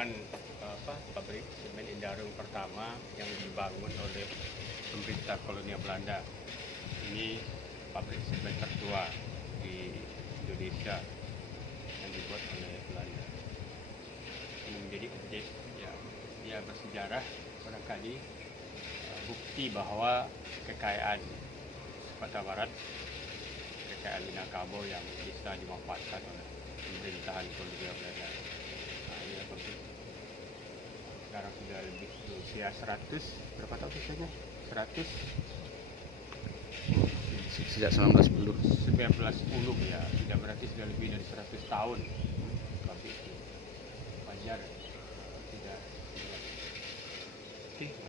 zaman pabrik semen Indarung pertama yang dibangun oleh pemerintah kolonial Belanda. Ini pabrik semen tertua di Indonesia yang dibuat oleh Belanda. Ini menjadi objek ya bersejarah, barangkali bukti bahwa kekayaan Sumatera Barat, kekayaan Minangkabau yang bisa dimanfaatkan oleh pemerintahan kolonial Belanda. Nah, ini pabrik sekarang sudah lebih usia 100, berapa tahun usianya? 100 sejak 1910 ya, sudah berarti sudah lebih dari 100 tahun pabrik itu. Wajar tidak.